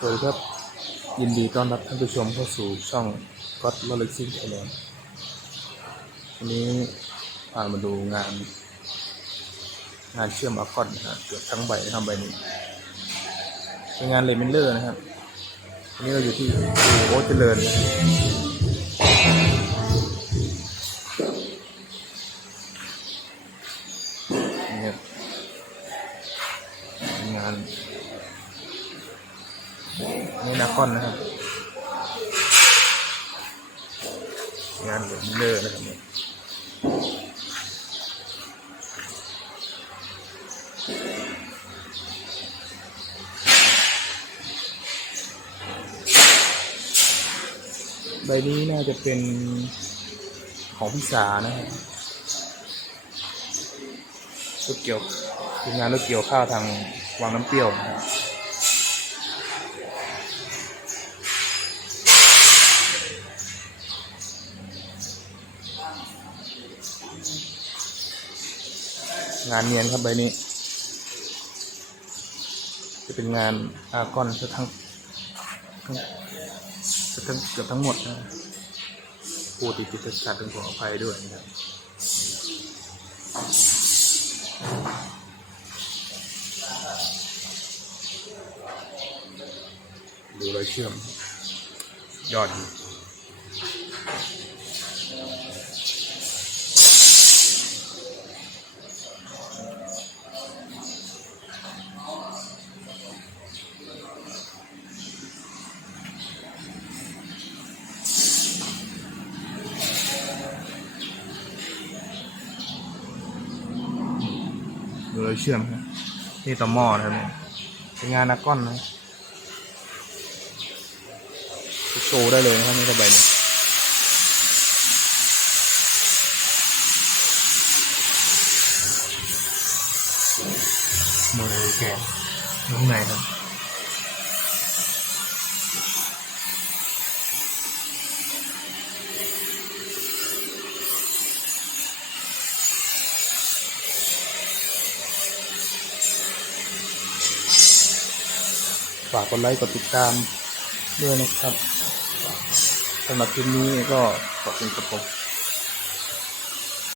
สวัสดีครับ ยินดีต้อนรับท่านผู้ชมเข้าสู่ช่อง God l o l i x i n g Thailand วันนี้พามาดูงาน งานเชื่อมอาร์คอนนะฮะเกือบทั้งใบทำใบนี้เป็นงานเลมินเลอร์นะครับวันนี้เราอยู่ที่อู่โอเจริญนี่ครับเป็นงาน นี่นาคอนนะครับ งานเหลืองเลอร์นะครับเนี่ยใบนี้น่าจะเป็นของพิสานะครับรถเกี่ยวคืองานรถเกี่ยวข้าวทางวังน้ำเปรี้ยวนะครับ งานเนียนครับใบนี้ จะเป็นงานอากอนซะทั้งทั้งซะทั้งเกือบทั้งหมดนะผู้ติดติดขัดต้องขออภัยด้วยนะครับดูรอยเชื่อม ยอดดี ดูเลยเชื่อมนะนี่ต่อหม้อนะครับเนี่ยเป็นงานนักก้อนนะโชว์ได้เลยนะครับนี่กระใบเนี่ยมือแกะข้างในครับ ฝากกดไลค์กดติดตามด้วยนะครับสำหรับคลิปนี้ก็ขอบคุณครับผม